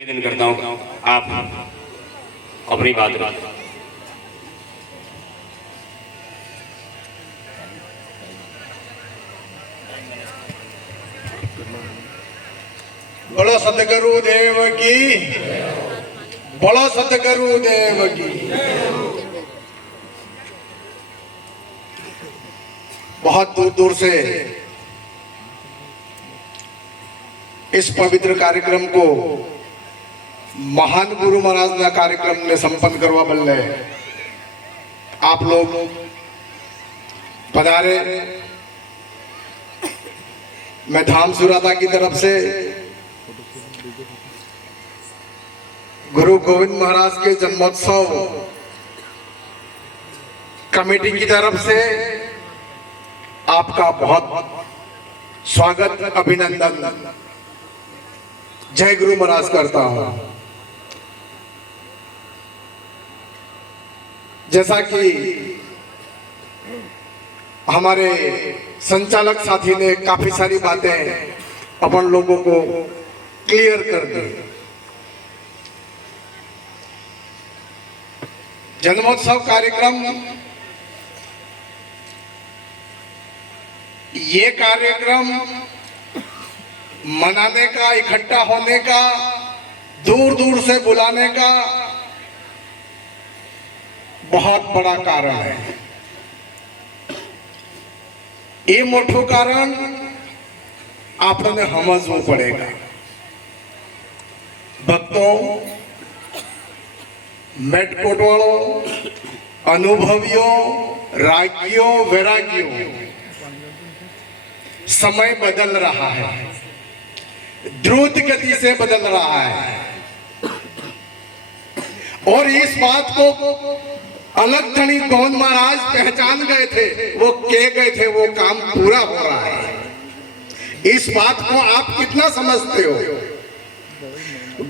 निवेदन करता हूँ आप अपनी बात रखें। बोलो सतगुरु देव की, बोलो सतगुरु देव की। बहुत दूर दूर से इस पवित्र कार्यक्रम को महान गुरु महाराज ना कार्यक्रम ने संपन्न करवा बल्ले आप लोग पधारे। मैं धाम सुराता की तरफ से गुरु गोविंद महाराज के जन्मोत्सव कमेटी की तरफ से आपका बहुत स्वागत अभिनंदन जय गुरु महाराज करता हूं। जैसा कि हमारे संचालक साथी ने काफी सारी बातें अपन लोगों को क्लियर कर दी। जन्मोत्सव कार्यक्रम ये कार्यक्रम मनाने का, इकट्ठा होने का, दूर दूर से बुलाने का बहुत बड़ा कारण है। ये मोटो कारण आपने समझવું पड़ेगा। भक्तों, मेटकोट वालों, अनुभवियों, रागियों, वैरागियों, समय बदल रहा है, द्रुत गति से बदल रहा है और इस बात को अलग धनी गोविंद महाराज पहचान गए थे, वो कह गए थे, वो काम पूरा हो रहा है। इस बात को आप कितना समझते हो?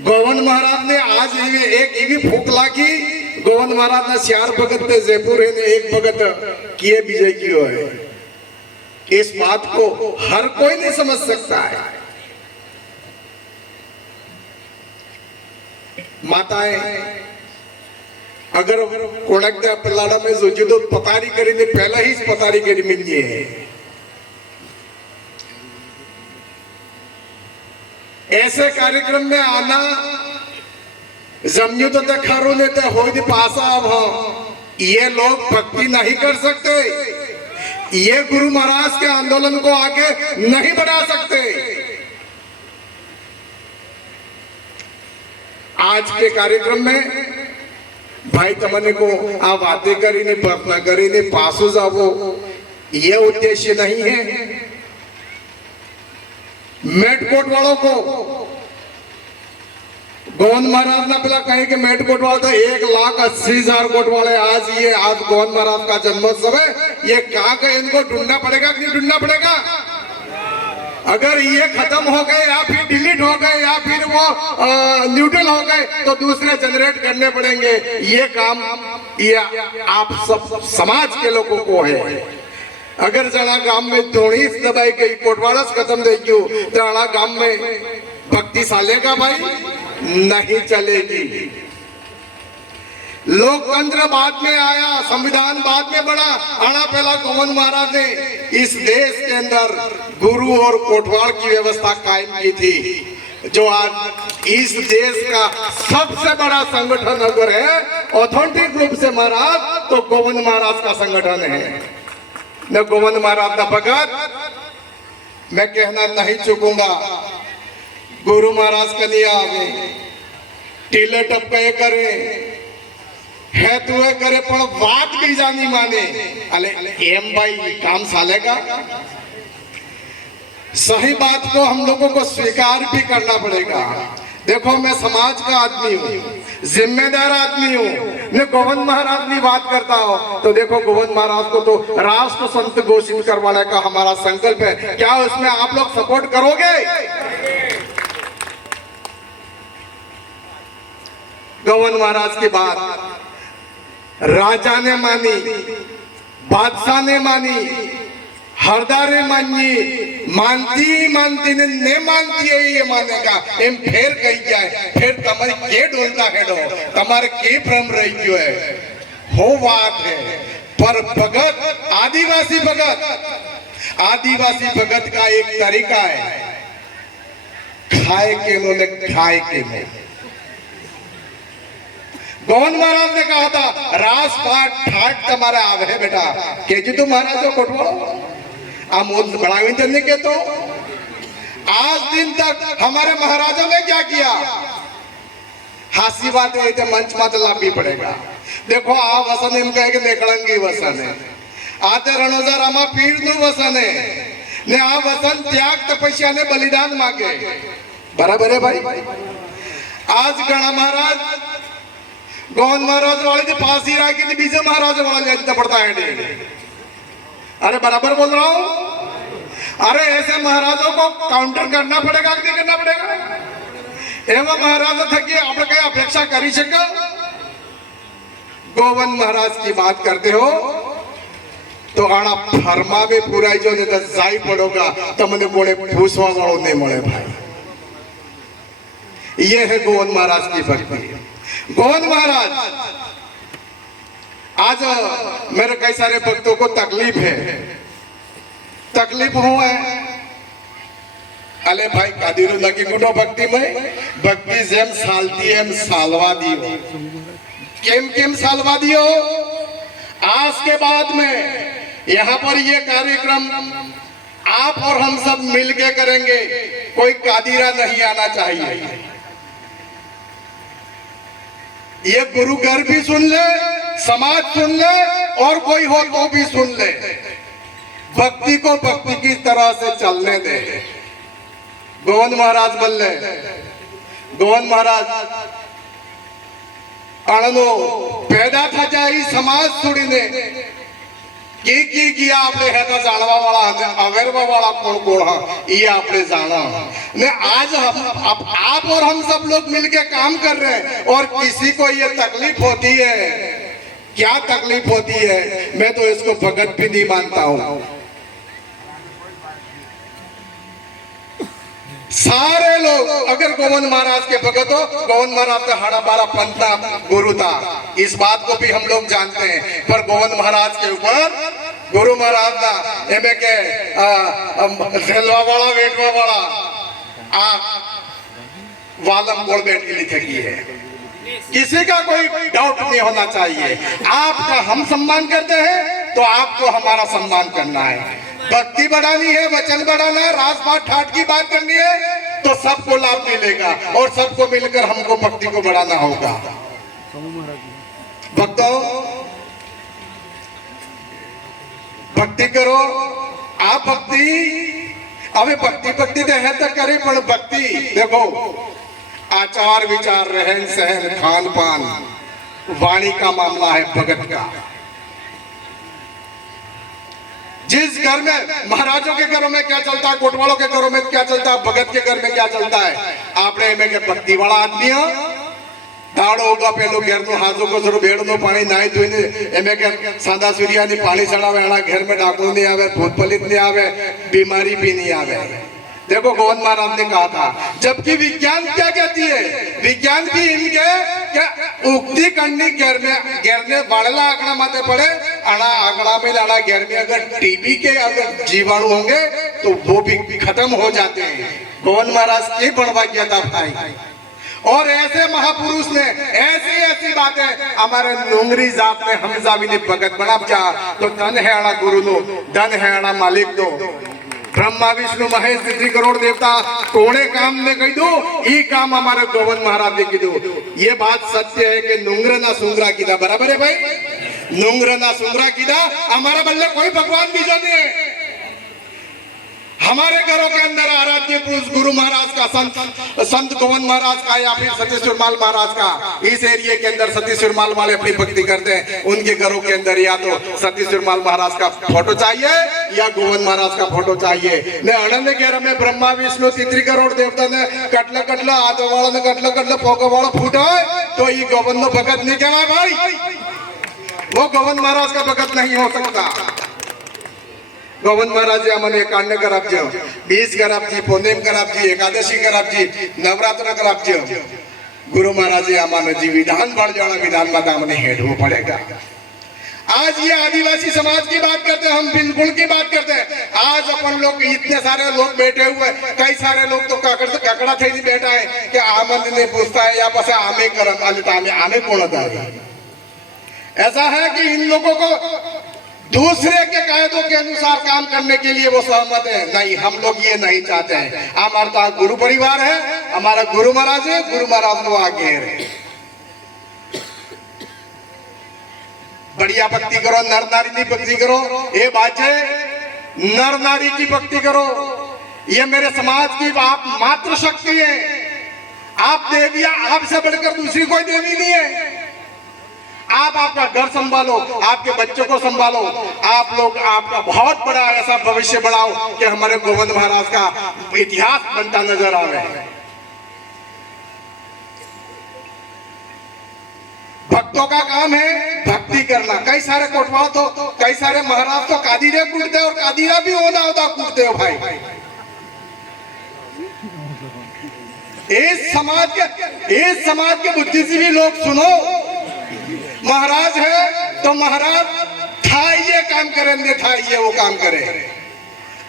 गोविंद महाराज ने आज एक एवी फूक लागी, गोविंद महाराज ने 4 भगत ने जयपुर ने 1 भगत किए विजय कियो है। इस बात को हर कोई नहीं समझ सकता है। माताएं अगर कोणक पिल्लाड़ा में जोजी तो पतारी करी ने पहला ही पतारी करी मिली है। ऐसे कार्यक्रम में आना जमयू तो खरो ने तो हो पासा। अब ये लोग भक्ति नहीं कर सकते, ये गुरु महाराज के आंदोलन को आगे नहीं बढ़ा सकते। आज के कार्यक्रम में भाई तमने को आ बातें करी ने प्रार्थना करी ने पासो जावो, ये उद्देश्य नहीं है। मेटकोट वालों को गोविंद महाराज ना पहला कहे कि मेटकोट वाला था 1,80,000 कोट वाले। आज गोविंद महाराज का जन्मोत्सव है, ये कहा कि इनको ढूंढना पड़ेगा कि नहीं ढूंढना पड़ेगा? अगर ये खत्म हो गए या फिर डिलीट हो गए या फिर वो न्यूट्रल हो गए तो दूसरे जनरेट करने पड़ेंगे। ये काम ये आप सब समाज के लोगों को है। अगर जना गांव में धोनी दबाई गई, कोटवाड़स खत्म देखियो, तना गांव में भक्ति सालेगा भाई? नहीं चलेगी। लोकतंत्र बाद में आया, संविधान बाद में बना। आना पहला गोविंद महाराज ने इस देश के अंदर गुरु और कोटवाड़ की व्यवस्था कायम की थी। जो आज इस देश का सबसे बड़ा संगठन अगर है ऑथेंटिक रूप से महाराज, तो गोविंद महाराज का संगठन है। न गोविंद महाराज का भगत मैं कहना नहीं चूकूंगा। गुरु महाराज का लिया आवे टीले टपके करे है तू करे पण बात भी जानी माने। अले एम भाई काम सालेगा? सही बात को हम लोगों को स्वीकार भी करना पड़ेगा। देखो, मैं समाज का आदमी हूँ, जिम्मेदार आदमी हूँ। मैं गोविंद महाराज की बात करता हूँ तो देखो, गोविंद महाराज को तो राष्ट्र संत घोषित करवाने का हमारा संकल्प है। क्या उसमें आप लोग सपोर्ट करोगे? गोविंद महाराज की बात राजा ने मानी, बादशाह ने मानी, हरदारे माननी मानती ने मानती है ये मानेगा एम फेर कही जाए फिर तमारी के डोलता है डो तमारे के भ्रम रही क्यों है हो बात है पर भगत आदिवासी भगत का एक तरीका है खाए के नो खाए के नो गौन महाराज ने कहा था रास पाठ ठाट तुम्हारे आवे है बेटा के जी तो महाराज कोटवाड़ो आमोद बढ़ावी चलने के तो आज दिन तक हमारे महाराजों ने क्या किया हासी बात है तो मंच मात लाभी पड़ेगा देखो आ वसन एम कहे कि नेकड़ंगी वसन है आते रणोजा रामा पीर नु वसन है ने आ वसन त्याग तपस्या ने बलिदान मांगे बराबर है भाई आज गणा महाराज गौन महाराज वाले जो फांसी राखी थी बीजे महाराज वाले लेना पड़ता है अरे बराबर बोल रहा हूं अरे ऐसे महाराजों को काउंटर करना पड़ेगा कि नहीं करना पड़ेगा एवं महाराज थकी आप कहीं अपेक्षा करी सके गोवन महाराज की बात करते हो तो आना फरमा में पूरा जो ने तो जाई पड़ोगा तो मैंने बोले पूछवा वालों नहीं मोड़े भाई ये है गोवन महाराज की भक्ति गोवन महाराज आज मेरे कई सारे भक्तों को तकलीफ हुआ है अले भाई कादिरो लगी गुटो भक्ति में भक्ति जेम सालती एम सालवा दियो केम सालवा दियो आज के बाद में यहाँ पर ये कार्यक्रम आप और हम सब मिलके करेंगे कोई कादिरा नहीं आना चाहिए ये गुरु घर भी सुन ले समाज सुन ले और कोई हो तो भी सुन ले भक्ति को भक्ति की तरह से चलने दे गोवन महाराज बल्ले गोवन महाराज अणनो पैदा था जाई समाज सुड़ीने की किया आपने है तो जानवा वाला अवेरवा वाला कौन कौन है ये आपने जाना ने आज आप और हम सब लोग मिलके काम कर रहे हैं और किसी को ये तकलीफ होती है क्या तकलीफ होती है मैं तो इसको भगत भी नहीं मानता हूं सारे लोग अगर गोवन महाराज के भगत हो गोवन महाराज का हाड़ा बारा पंथा गुरु था इस बात को भी हम लोग जानते हैं पर गोवन महाराज के ऊपर गुरु महाराज ना एमे के झेलवा वाला वेटवा वाला आ वालम गोल बैठ के लिखे की है किसी का कोई डाउट नहीं होना चाहिए आपका हम सम्मान करते हैं तो आपको हमारा सम्मान करना है भक्ति बढ़ानी है वचन बढ़ाना है राजपाट ठाट की बात करनी है तो सबको लाभ मिलेगा और सबको मिलकर हमको भक्ति को बढ़ाना होगा भक्तों भक्ति करो आप भक्ति अभी भक्ति तो है तो करे पर भक्ति देखो आचार विचार रहन सहन खान पान वाणी का मामला है भगत का जिस घर में महाराजों के घरों में क्या चलता है कोटवालों के घरों में क्या चलता है भगत के घर में क्या चलता है आपने में के भक्ति वाला आदमी है दाड़ो होगा पहलो घर नो हाथों को सरो भेड़ नो पानी नाई धोने एमे के सादा सूर्या नी पानी चढ़ावे एना घर में डाकू नहीं आवे भूत पलित नहीं आवे बीमारी भी नहीं आवे देखो गोवन महाराज ने कहा था जबकि विज्ञान क्या कहती है विज्ञान भी इनके क्या उक्ति करनी घर में बाड़ला आंकड़ा माते पड़े अड़ा आंकड़ा में लाड़ा घर में अगर टीबी के अगर जीवाणु होंगे तो वो भी खत्म हो जाते हैं गोवन महाराज के बढ़वा किया था भाई और ऐसे महापुरुष ने ऐसी बातें हमारे नोंगरी जात में हम जावी ने भगत बना जा तो धन है आड़ा गुरु नो धन है आड़ा मालिक दो ब्रह्मा विष्णु महेश 3 करोड़ देवता कोने काम ने कही दो ये काम हमारे गोवन महाराज ने की दो ये बात सत्य है कि नुंगर ना सुंगरा कीदा बराबर है भाई नुंगर ना सुंगरा कीदा हमारा बल्ले कोई भगवान बीजो नहीं है हमारे घरों के अंदर आराध्य पुरुष गुरु महाराज का संत गोवन महाराज का या फिर सतीश सुरमाल महाराज का इस एरिया के अंदर सतीश सुरमाल वाले अपनी भक्ति करते हैं उनके घरों के अंदर या तो सतीश सुरमाल महाराज का फोटो चाहिए या गोवन महाराज का फोटो चाहिए ने अनंत घेर में ब्रह्मा विष्णु 3 करोड़ देवता ने कटला हाथों वाला ने कटला पोको वाला फूटा तो ये गोवन नो भगत नहीं कहना भाई वो गोवन महाराज का भगत नहीं हो सकता गोविंद महाराज आम्हाला एकाण्ण करापचे, 20 करापची, पौर्णिम करापची, एकादशी करापची, नवरात्र करापचे। गुरु महाराज आम्हाला जी विधान बढ़ जाना विधान में हमें हेडવું पड़ेगा। आज ये आदिवासी समाज की बात करते हैं, हम बिल्कुल की बात करते हैं। आज अपन लोग इतने सारे लोग बैठे हुए, कई सारे लोग तो ककड़ा थे बैठा है कि आमंद ने पूछता है या पस आमे करम आमे कौन होता है। ऐसा है कि इन लोगों को दूसरे के कायदों के अनुसार काम करने के लिए वो सहमत है। नहीं, हम लोग ये नहीं चाहते हैं। हमारा गुरु परिवार है, हमारा गुरु महाराज है, गुरु महाराज को आगे है। बढ़िया भक्ति करो, नर नारी की भक्ति करो। ये बात है, नर नारी की भक्ति करो। ये मेरे समाज की आप मात्र शक्ति है। आप देविया, आपसे बढ़कर दूसरी कोई देवी नहीं है। आप आपका घर संभालो, आपके बच्चों को संभालो। आप लोग आपका बहुत बड़ा ऐसा भविष्य बढ़ाओ कि हमारे गोविंद महाराज का इतिहास बनता नजर आवे। भक्तों का काम है भक्ति करना। कई सारे कोटवाल तो, कई सारे महाराज तो कादीरे कूटते और कादीरा भी ओदा कूटते हो भाई। इस समाज के बुद्धिजीवी लोग सुनो, महाराज है तो महाराज था ये काम करेंगे, था ये वो काम करे।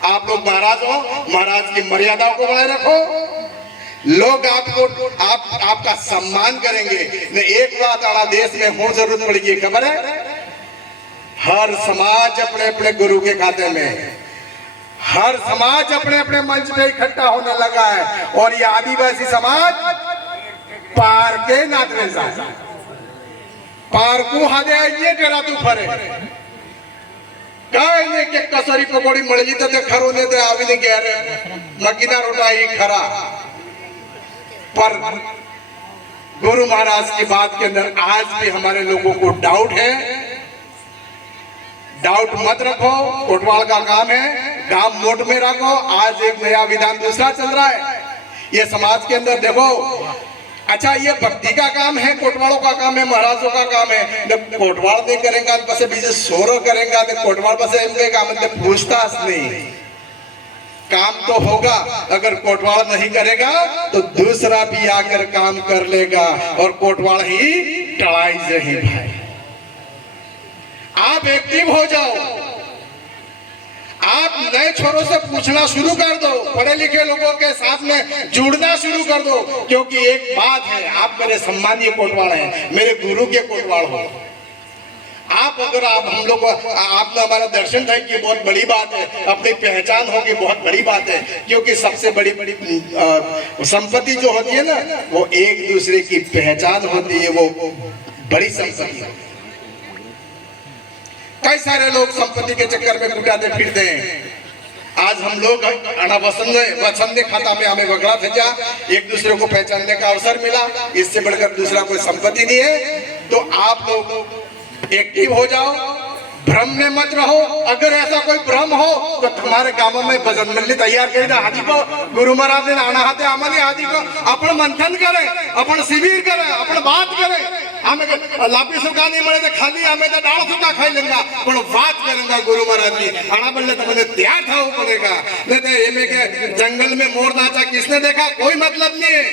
आप लोग महाराज हो, महाराज की मर्यादा को बनाए रखो। लोग आपका सम्मान करेंगे। एक बात आना देश में हो जरूरत पड़ेगी, खबर है? हर समाज अपने अपने गुरु के खाते में, हर समाज अपने अपने मंच पे इकट्ठा होने लगा है। और ये आदिवासी समाज पार के नाते पार को हादे ये तेरा तू फरे काय ने के कसरी पकोड़ी मळली तो ते खरो ने ते आवी ने गेरे मकीना रोटा ही खरा। पर गुरु महाराज की बात के अंदर आज भी हमारे लोगों को डाउट है। डाउट मत रखो, कोटवाल का काम है, गांव मोट में रखो। आज एक नया विधान दूसरा चल रहा है। ये समाज के अंदर देखो, अच्छा ये भक्ति का काम है, कोटवालों का काम है, महाराजों का काम है। जब कोटवाल नहीं करेंगे बस बीजे सोरो करेंगे तो कोटवाल बस इनके काम में पूछताछ नहीं। काम तो होगा, अगर कोटवाल नहीं करेगा तो दूसरा भी आकर काम कर लेगा और कोटवाल ही टड़ाई जही भाई। आप एक्टिव हो जाओ, आप नए छोरों से पूछना शुरू कर दो, पढ़े लिखे लोगों के साथ में जुड़ना शुरू कर दो। क्योंकि एक बात है, आप मेरे सम्मानीय कोटवाल हैं, मेरे गुरु के कोटवाल हो। आप अगर आप हम लोग आपने हमारा दर्शन था कि बहुत बड़ी बात है, अपनी पहचान होगी बहुत बड़ी बात है। क्योंकि सबसे बड़ी संपत्ति जो होती है ना, वो एक दूसरे की पहचान होती है, वो बड़ी संपत्ति है। कई सारे लोग संपत्ति के चक्कर में कुटाते फिरते हैं। आज हम लोग वसंत खाता में हमें वगड़ा भेजा, एक दूसरे को पहचानने का अवसर मिला। इससे बढ़कर दूसरा कोई संपत्ति नहीं है। तो आप लोग एक्टिव हो जाओ, भ्रम में मत रहो। अगर ऐसा कोई भ्रम हो तो तुम्हारे गांवों में भजन मंडली तैयार करी आदि को गुरु महाराज ने आना हाथे आमाने आदि को अपन मंथन करे, अपन शिविर करे, अपन बात करे। हमें लापी सुखा नहीं मिले तो खाली हमें तो डाल सुखा खाई लेंगे, पर बात करेंगे गुरु महाराज की आना बल्ले तो मुझे तैयार था पड़ेगा। नहीं तो ये में के जंगल में मोर नाचा किसने देखा, कोई मतलब नहीं है।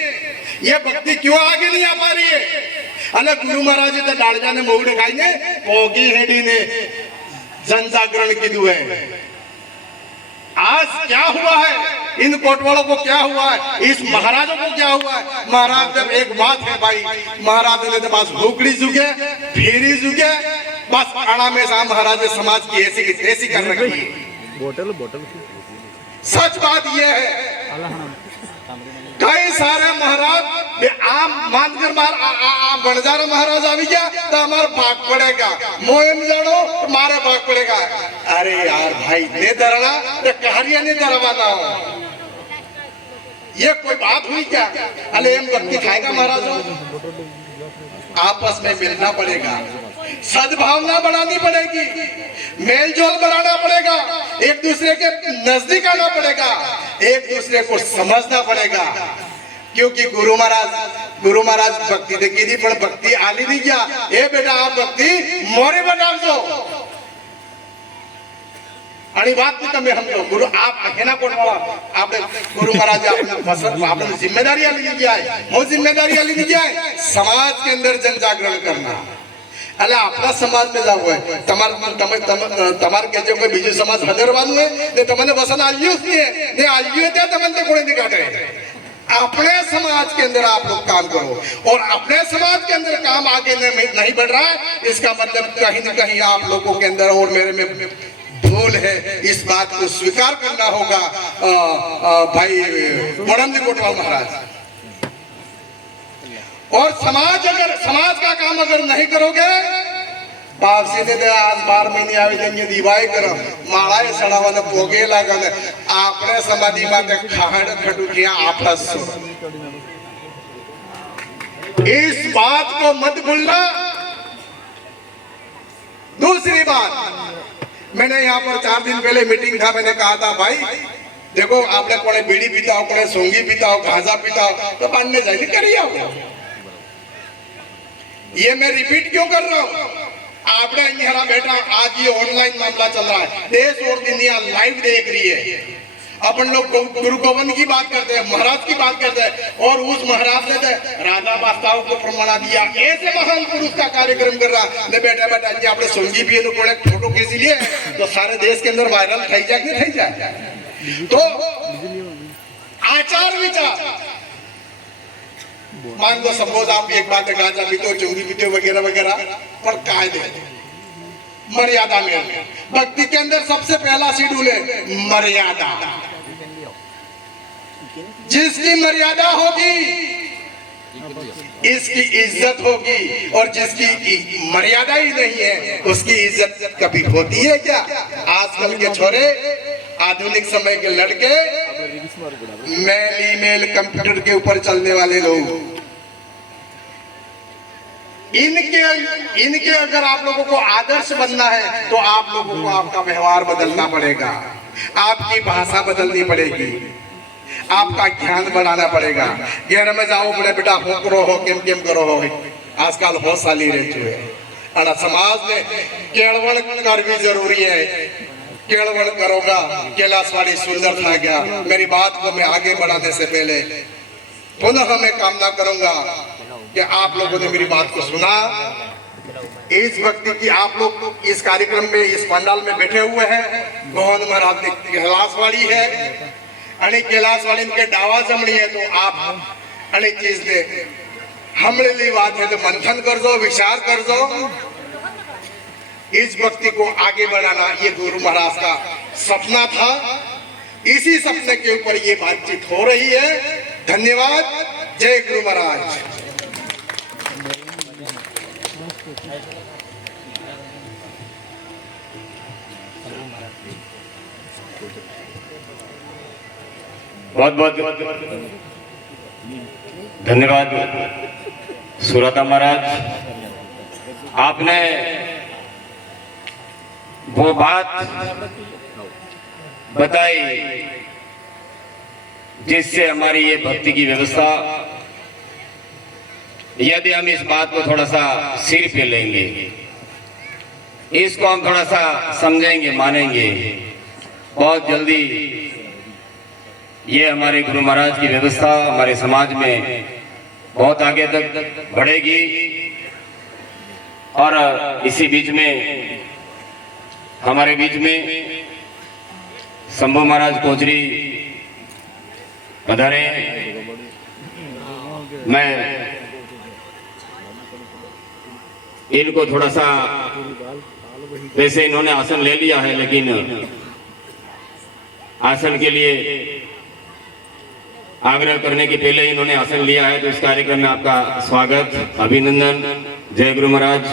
ये भक्ति क्यों आगे नहीं आ पा रही है? अरे गुरु महाराज तो डालजा ने मोह दिखाई ने पोगी हेडी ने जन जागरण की दुआ है। आज क्या हुआ है, इन कोटवालों को क्या हुआ है, इस महाराजों को क्या हुआ है? महाराज जब एक बात है भाई, महाराज ने तो बस भूखड़ी जुगे फिरी जुगे बस आड़ा में सा महाराज समाज की ऐसी कर रखी है। बोतल सच बात यह है, कई सारे महाराज आम मानकर बणजारा महाराज आ गया तो हमारा भाग पड़ेगा, मोहन जानो मारे भाग पड़ेगा। अरे यार भाई ने दरड़ा तो कहानियां नहीं दरवाना हो, ये कोई बात हुई क्या? अरे हम भक्ति खाएगा महाराज, आपस में मिलना पड़ेगा, सद्भावना बढ़ानी पड़ेगी, मेलजोल बढ़ाना पड़ेगा, एक दूसरे के नजदीक आना पड़ेगा, एक दूसरे को समझना पड़ेगा। क्योंकि गुरु महाराज भक्ति देखी थी पर भक्ति आली नहीं क्या? ए बेटा आप भक्ति मोरे बना दो, आणि बात नहीं कमी हम लोग गुरु आप हेना कोटवाला आपने गुरु महाराज आपने फसल आपने जिम्मेदारी ली दी है वो जिम्मेदारी ली दी है समाज के अंदर जन जागरण करना अले अपना समाज में जाओ है तमार के जो कोई बीजू समाज हदरवान है ने तमने वसन आलियो है ने आलियो ते तमने कोई नहीं काटे अपने समाज के अंदर आप लोग काम करो और अपने समाज के अंदर काम आगे नहीं बढ़ रहा है इसका मतलब कहीं न कहीं आप लोगों के अंदर और मेरे में भूल है इस बात को स्वीकार करना होगा भाई मड़न जी कोटवाल महाराज और समाज का काम अगर नहीं करोगे बाप सीधे दे आज 12 महीने आवे देंगे दिवाई करो माळाए सड़ावाने पोगे लागने आपने समाधि माते खाहड़ खटुकिया आपस इस बात को मत भूलना दूसरी बात मैंने यहाँ पर 4 दिन पहले मीटिंग था मैंने कहा था भाई देखो आपने कोने बीड़ी पीता हो कोने सोंगी पीता हो गांजा पीता हो तो पढ़ने जाइए करिए ये मैं रिपीट क्यों कर रहा हूँ आपने यहाँ बैठा आज ये ऑनलाइन मामला चल रहा है देश और दुनिया लाइव देख रही है अपन लोग गुरु गोविंद की बात करते हैं महाराज की बात करते हैं और उस महाराज ने राजा बादशाह को प्रमाणा दिया ऐसे महान पुरुष का कार्यक्रम कर रहा ने बैठा बैठा जी आपने सोंगी पिए कोने फोटो खींच लिए तो सारे देश के अंदर वायरल થઈ જાય कि થઈ જાય तो आचार विचार मान लो सपोज आप एक बात गांजा पीते हो चोंगी पीते हो वगैरह वगैरह पर कायदे मर्यादा में भक्ति के अंदर सबसे पहला शेड्यूल है मर्यादा जिसकी मर्यादा होगी इसकी इज्जत होगी और जिसकी मर्यादा ही नहीं है उसकी इज्जत कभी होती है क्या आजकल के छोरे आधुनिक समय के लड़के मेल ईमेल कंप्यूटर के ऊपर चलने वाले लोग इनके अगर आप लोगों को आदर्श बनना है तो आप लोगों को आपका व्यवहार बदलना पड़ेगा आपकी भाषा बदलनी पड़ेगी आपका ज्ञान बढ़ाना पड़ेगा घर में जाओ बड़े बेटा हो करो हो केम करो हो आजकल हो साली रहती है और समाज में केळवण करनी जरूरी है केळवण करोगा कैलाशवाड़ी सुंदर था गया मेरी बात को मैं आगे बढ़ाने से पहले पुनः मैं कामना करूंगा कि आप लोगों ने मेरी बात को सुना इस भक्ति की आप लोग इस कार्यक्रम में इस पंडाल में बैठे हुए हैं गोविंद महाराज की कैलाशवाड़ी है अनेक कैलाशवाड़ी के डावा जमणी है तो आप अनेक चीज दे हमले ली बात है तो मंथन कर दो विचार कर दो इस भक्ति को आगे बढ़ाना ये गुरु महाराज का सपना था इसी सपने के ऊपर ये बातचीत हो रही है धन्यवाद जय गुरु महाराज बहुत बहुत धन्यवाद सुरता महाराज आपने वो बात बताई जिससे हमारी ये भक्ति की व्यवस्था यदि हम इस बात को थोड़ा सा सिर पे लेंगे इसको हम थोड़ा सा समझेंगे मानेंगे बहुत जल्दी ये हमारे गुरु महाराज की व्यवस्था हमारे समाज में बहुत आगे तक बढ़ेगी और इसी बीच में हमारे बीच में शंभू महाराज कोचरी पधारे मैं इनको थोड़ा सा वैसे इन्होंने आसन ले लिया है लेकिन आसन के लिए आग्रह करने के पहले इन्होंने आसन लिया है तो इस कार्यक्रम में आपका स्वागत अभिनंदन जय गुरु महाराज।